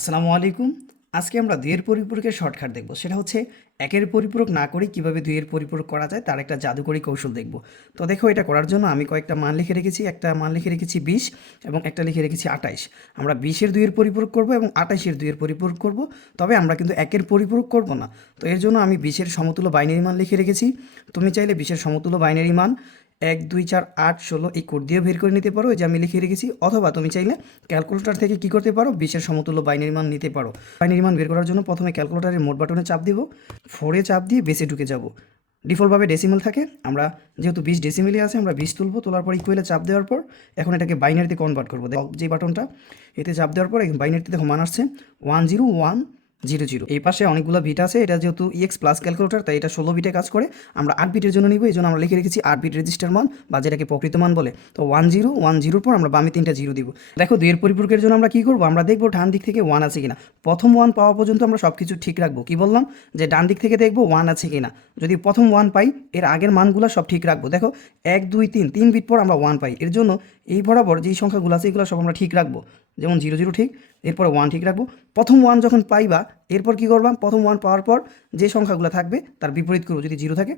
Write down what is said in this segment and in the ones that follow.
আসসালামু আলাইকুম। আজকে আমরা দুইয়ের পরিপূরকের শর্টকাট দেখব। সেটা হচ্ছে একের পরিপূরক না করে কিভাবে দুইয়ের পরিপূরক করা যায় তার একটা জাদুকরি কৌশল দেখব। তো দেখো, এটা করার জন্য আমি কয়েকটা মান লিখে রেখেছি। একটা মান লিখে রেখেছি 20 এবং একটা লিখে রেখেছি 28। আমরা 20-এর দুইয়ের পরিপূরক করব এবং 28-এর দুইয়ের পরিপূরক করব। তবে আমরা কিন্তু একের পরিপূরক করব না। তো এর জন্য আমি 20-এর সমতুল্য বাইনারি মান লিখে রেখেছি। তুমি চাইলে 20-এর সমতুল্য বাইনারি মান 1 2 4 8 16 এই কোড দিয়ে বের করে নিতে পারো, এই যে আমি লিখে রেখেছি। অথবা তুমি চাইলে ক্যালকুলেটর থেকে কি করতে পারো, 20-এর সমতুল্য বাইনারি মান নিতে পারো। বাইনারি মান বের করার জন্য প্রথমে ক্যালকুলেটরের মোড বাটনে চাপ দিব, 4-এ চাপ দিয়ে বেসে ঢুকে যাব। ডিফল্টভাবে ডেসিমেল থাকে, আমরা যেহেতু 20 ডেসিমেলে আছে আমরা 20 তুলব। তোলার পর ইকুয়ালে চাপ দেওয়ার পর এখন এটাকে বাইনারিতে কনভার্ট করবো। দেখো যে বাটনটা, এতে চাপ দেওয়ার পর বাইনারিতে দেখো মান আসছে 10100। এই পাশে অনেকগুলো বিট আছে, এটা যেহেতু ইএক্স প্লাস ক্যালকুলেটর তাই এটা 16 বিটে কাজ করে। আমরা 8 বিটের জন্য নিব, এই জন্য আমরা লিখে রেখেছি 8 বিট রেজিস্টার মান বা যেটাকে প্রকৃত মান বলে। তো 1010 পর আমরা বামে 3টা জিরো দিব। দেখো, দুইয়ের পরিপূরকের জন্য আমরা কি করব, আমরা দেখবো ডান দিক থেকে 1 আছে কিনা। প্রথম 1 পাওয়া পর্যন্ত আমরা সব কিছু ঠিক রাখবো। কি বললাম, যে ডান দিক থেকে দেখবো 1 আছে কিনা। যদি প্রথম 1 পাই, এর আগের মানগুলো সব ঠিক রাখবো। দেখো 1 2 3 3 বিট পর আমরা 1 পাই, এর জন্য এই বরাবর যেই সংখ্যাগুলো আছে এগুলো সব আমরা ঠিক রাখবো। যেমন 00 ঠিক, এরপরে 1 ঠিক রাখবো। প্রথম 1 যখন পাইবা, এরপর কি করবা, প্রথম 1 পাওয়ার পর যে সংখ্যাগুলো থাকবে তার বিপরীত করবো। যদি 0 থাকে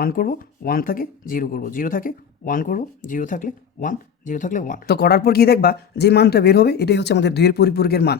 1 করব, 1 থাকে 0 করব, 0 থাকে 1 করব, 0 থাকলে 1, 0 থাকলে 1। তো করার পর কি দেখবা, যে মানটা বের হবে এটাই হচ্ছে আমাদের দুইয়ের পরিপূরকের মান।